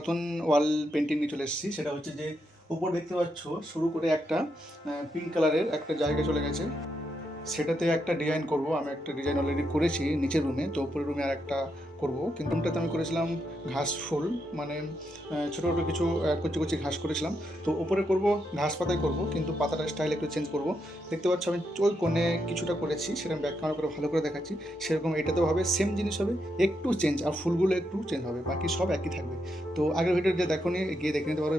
নতুন wall painting নিয়ে চলে এসেছি। সেটা হচ্ছে যে উপর দেখতে পাচ্ছ শুরু করে একটা পিঙ্ক কালারের একটা জায়গা চলে গেছে, সেটাতে একটা ডিজাইন করব। আমি একটা ডিজাইন অলরেডি করেছি নিচের রুমে, তো উপরের রুমে আর একটা করবো। কিন্তু রুমটাতে আমি করেছিলাম ঘাস ফুল, মানে ছোটো ছোটো কিছু কচি কচি ঘাস করেছিলাম। তো উপরে করব ঘাস পাতায় করব, কিন্তু পাতাটার স্টাইল একটু চেঞ্জ করব। দেখতে পাচ্ছ আমি ওই কোণে কিছুটা করেছি, সেটা ব্যাক ক্যামেরা করে ভালো করে দেখাচ্ছি। সেরকম এটাতেও হবে, সেম জিনিস হবে, একটু চেঞ্জ, আর ফুলগুলো একটু চেঞ্জ হবে, বাকি সব একই থাকবে। তো আগের ভিডিও যে দেখো নি, গিয়ে দেখে নিতে পারো।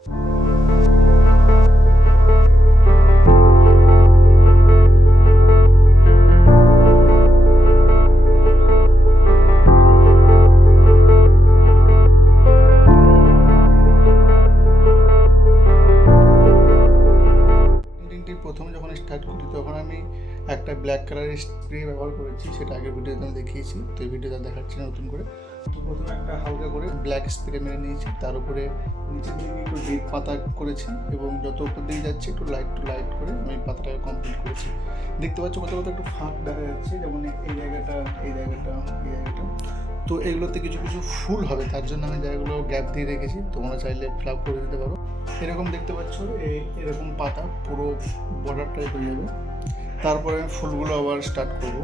প্রথমে যখন স্টার্ট করি তখন আমি একটা ব্ল্যাক কালারের স্প্রে ব্যবহার করেছি, সেটা আগের ভিডিওতে আমি দেখিয়েছি, তো এই ভিডিওটা দেখাচ্ছি না নতুন করে। তো প্রথমে একটা হালকা করে ব্ল্যাক স্প্রে মেরে নিয়েছি, তার উপরে নিচের দিকে একটু ডিপ পাতা করেছি, এবং যত উপর দিকে যাচ্ছে একটু লাইট করে আমি পাতাটাকে কমপ্লিট করেছি। দেখতে পাচ্ছ কোথাও কোথাও একটু ফাঁক দেখা যাচ্ছে, যেমন এই জায়গাটা, এই জায়গাটা, এই জায়গাটা। তো এগুলোতে কিছু কিছু ফুল হবে, তার জন্য আমি জায়গাগুলো গ্যাপ দিয়ে রেখেছি, তোমরা চাইলে ফিল আপ করে দিতে পারো। এরকম দেখতে পাচ্ছ, এরকম পাতা পুরো বর্ডারটাই হয়ে যাবে। তারপরে আমি ফুলগুলো আবার স্টার্ট করবো।